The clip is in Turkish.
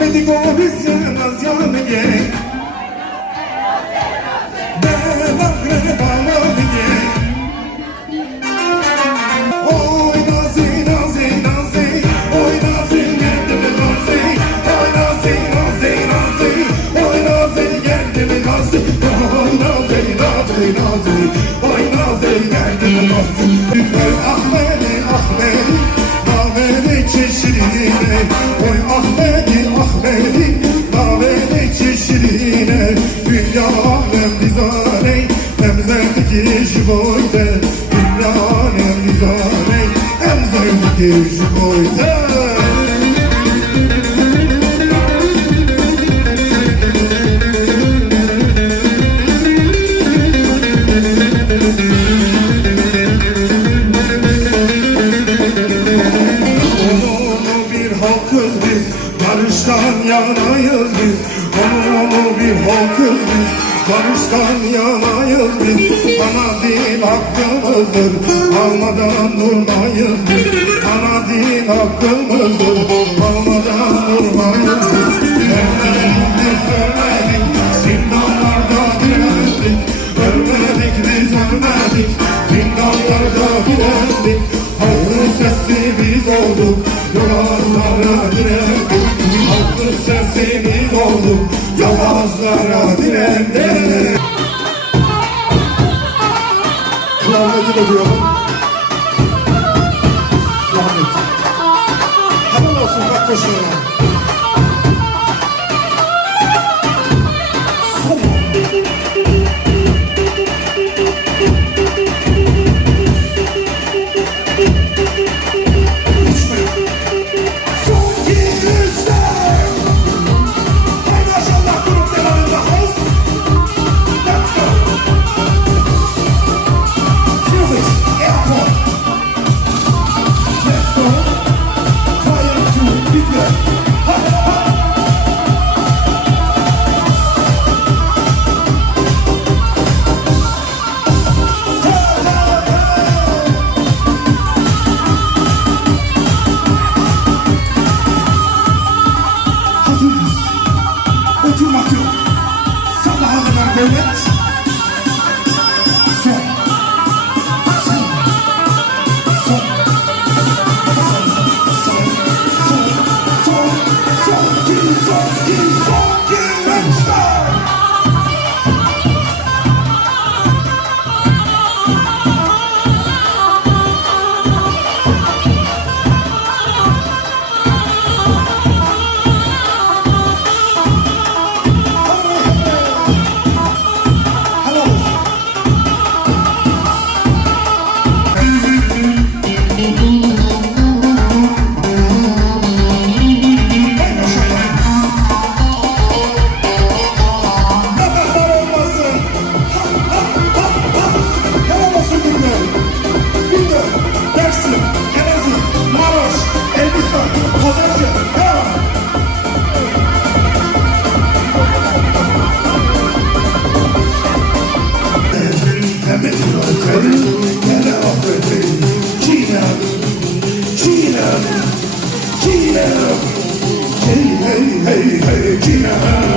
Medico biznas yanıge De bakre bağlanıge Oy nazi nazi nazi Oy nazi geldi mi nazi Oy nazi nazi nazi Oy nazi geldi mi nazi Oy nazi nazi nazi Oy nazi geldi mi nazi Ahmedi Ahmedi Naveli çeşirine Oy Ahmedi Ahmedi Naveli çeşirine Dünya alem dizane Emzerdeki jiboyde Dünya alem dizane Emzerdeki jiboyde halkız biz, barıştan yanayız biz. Onu bir halkız biz, barıştan yanayız biz. Ana dil hakkımızdır, almadan durmayız biz. Ana dil hakkımızdır, almadan durmayız biz. Ölmedik biz ölmedik, zindanlarda direndik. Ölmedik biz ölmedik, zindanlarda direndik. Halkın sesi biz olduk, yolazlara direndik. Halkın sesi biz olduk, yolazlara direndik. Klarneti de duyalım. Klarnet. Helal olsun bak koşuyorlar. Oturmak yok. Sabaha kadar devlet. Son. Son. Son. Son. Son. Son. Son. Son. Son. Son. Son. Son. Hey, hey, hey, hey, Gina.